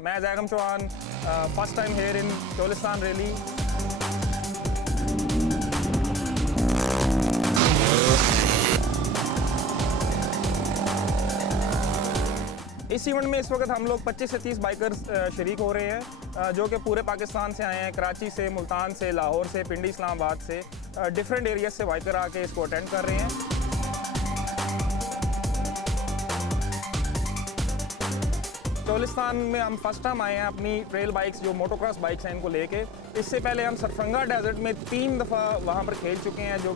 मैं Zaigham Chauhan, first time here in Cholistan rally. इस event में इस वक्त हम लोग 25 से 30 बाइकर्स शरीक हो रहे हैं, जो कि पूरे पाकिस्तान से आए हैं, कराची से, मुल्तान से, लाहौर से, पिंडी इस्लामाबाद से, डिफरेंट एरिया से बाइकर आके इसको अटेंड कर रहे हैं। चोलिस्तान में हम फर्स्ट टाइम आए हैं अपनी ट्रेल बाइक्स, जो मोटोक्रॉस बाइक्स हैं, इनको लेके। इससे पहले हम सरफरंगा डेजर्ट में 3 दफ़ा वहाँ पर खेल चुके हैं, जो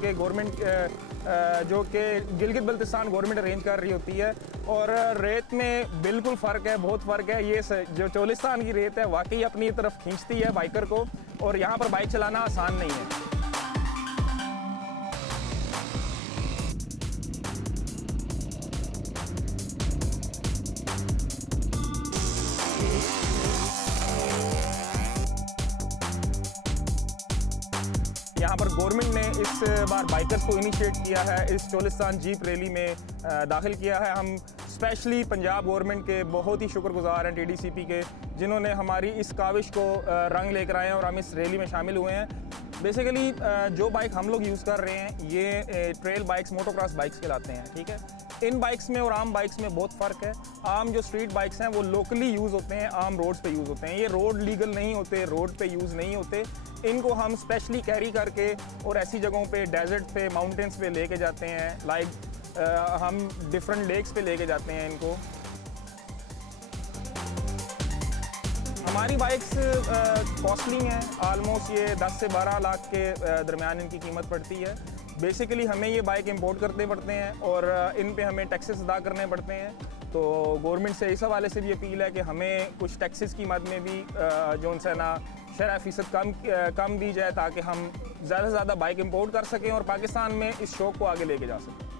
कि गिलगित बल्तिस्तान गवर्नमेंट अरेंज कर रही होती है। और रेत में बिल्कुल फ़र्क है, बहुत फ़र्क है। ये जो चोलिस्तान की रेत है वाकई अपनी तरफ खींचती है बाइकर को, और यहाँ पर बाइक चलाना आसान नहीं है। यहाँ पर गवर्नमेंट ने इस बार बाइकर्स को इनिशिएट किया है, इस चोलिस्तान जीप रैली में दाखिल किया है। हम स्पेशली पंजाब गवर्नमेंट के बहुत ही शुक्रगुजार हैं, TDCP के, जिन्होंने हमारी इस काविश को रंग लेकर आए हैं और हम इस रैली में शामिल हुए हैं। बेसिकली जो बाइक हम लोग यूज़ कर रहे हैं ये ट्रेल बाइक्स, मोटोक्रॉस बाइक्स कहलाते हैं, ठीक है। इन बाइक्स में और आम बाइक्स में बहुत फ़र्क है। आम जो स्ट्रीट बाइक्स हैं वो लोकली यूज़ होते हैं, आम रोड्स पे यूज़ होते हैं। ये रोड लीगल नहीं होते, रोड पे यूज़ नहीं होते। इनको हम स्पेशली कैरी करके और ऐसी जगहों पे, डेजर्ट पे, माउंटेन्स पे लेके जाते हैं। लाइक हम डिफरेंट लेक्स पे लेके जाते हैं इनको। हमारी बाइक्स कॉस्टली हैं, आलमोस्ट ये 10 से 12 लाख के दरमियान इनकी कीमत पड़ती है। बेसिकली हमें ये बाइक इंपोर्ट करने पड़ते हैं और इन पे हमें टैक्सेस अदा करने पड़ते हैं। तो गवर्नमेंट से इस हवाले से भी अपील है कि हमें कुछ टैक्सेस की मद में भी जो उनसे ना शरह फ़ीसद कम दी जाए, ताकि हम ज़्यादा से ज़्यादा बाइक इंपोर्ट कर सकें और पाकिस्तान में इस शौक़ को आगे लेके जा सकें।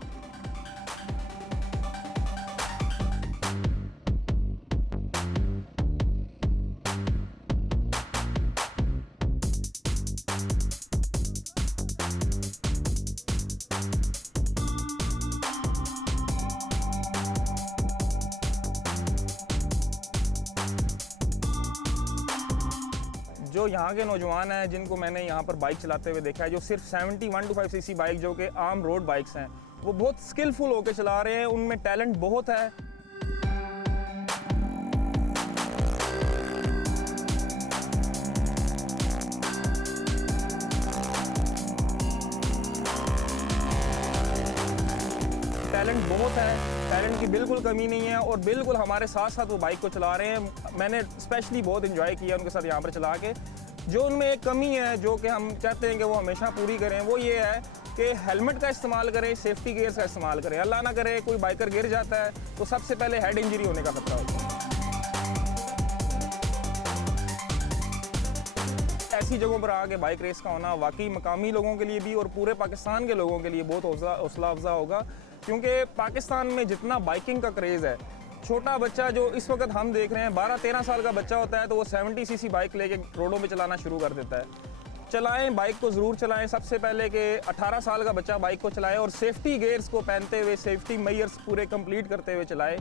जो यहाँ के नौजवान हैं जिनको मैंने यहाँ पर बाइक चलाते हुए देखा है, जो सिर्फ 7125 सीसी बाइक जो कि आम रोड बाइक्स हैं, वो बहुत स्किलफुल होकर चला रहे हैं। उनमें टैलेंट बहुत है। टैलेंट बहुत है, टैलेंट की बिल्कुल कमी नहीं है, और बिल्कुल हमारे साथ साथ वो बाइक को चला रहे हैं। मैंने स्पेशली बहुत इन्जॉय किया उनके साथ यहाँ पर चला के। जो उनमें एक कमी है जो कि हम चाहते हैं कि वो हमेशा पूरी करें, वो ये है कि हेलमेट का इस्तेमाल करें, सेफ्टी गियर्स का इस्तेमाल करें। अल्लाह ना करे कोई बाइकर गिर जाता है तो सबसे पहले हेड इंजरी होने का खतरा होता है। ऐसी जगहों पर आके बाइक रेस का होना वाकई मकामी लोगों के लिए भी और पूरे पाकिस्तान के लोगों के लिए बहुत हौसला अफजा होगा, क्योंकि पाकिस्तान में जितना बाइकिंग का क्रेज़ है, छोटा बच्चा जो इस वक्त हम देख रहे हैं 12-13 साल का बच्चा होता है तो वो 70 सीसी बाइक लेके रोडों में चलाना शुरू कर देता है। चलाएं, बाइक को ज़रूर चलाएं। सबसे पहले कि 18 साल का बच्चा बाइक को चलाए और सेफ्टी गियर्स को पहनते हुए, सेफ्टी मेजर्स पूरे कंप्लीट करते हुए चलाए।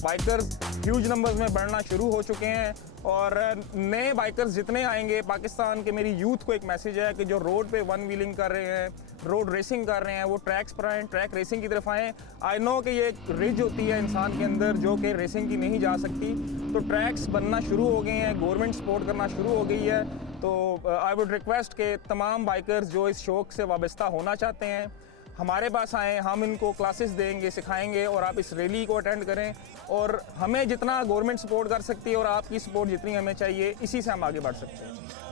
बाइकर्स ह्यूज नंबर्स में बढ़ना शुरू हो चुके हैं और नए बाइकर्स जितने आएंगे, पाकिस्तान के मेरी यूथ को एक मैसेज है कि जो रोड पे वन व्हीलिंग कर रहे हैं, रोड रेसिंग कर रहे हैं, वो ट्रैक्स पर आएँ, ट्रैक रेसिंग की तरफ आएँ। आई नो कि ये एक रिज होती है इंसान के अंदर जो कि रेसिंग की नहीं जा सकती, तो ट्रैक्स बनना शुरू हो गए हैं, गवर्नमेंट सपोर्ट करना शुरू हो गई है। तो आई वुड रिक्वेस्ट कि तमाम बाइकर्स जो इस शौक़ से वाबस्ता होना चाहते हैं हमारे पास आएँ, हम इनको क्लासेस देंगे, सिखाएंगे और आप इस रैली को अटेंड करें। और हमें जितना गवर्नमेंट सपोर्ट कर सकती है और आपकी सपोर्ट जितनी हमें चाहिए, इसी से हम आगे बढ़ सकते हैं।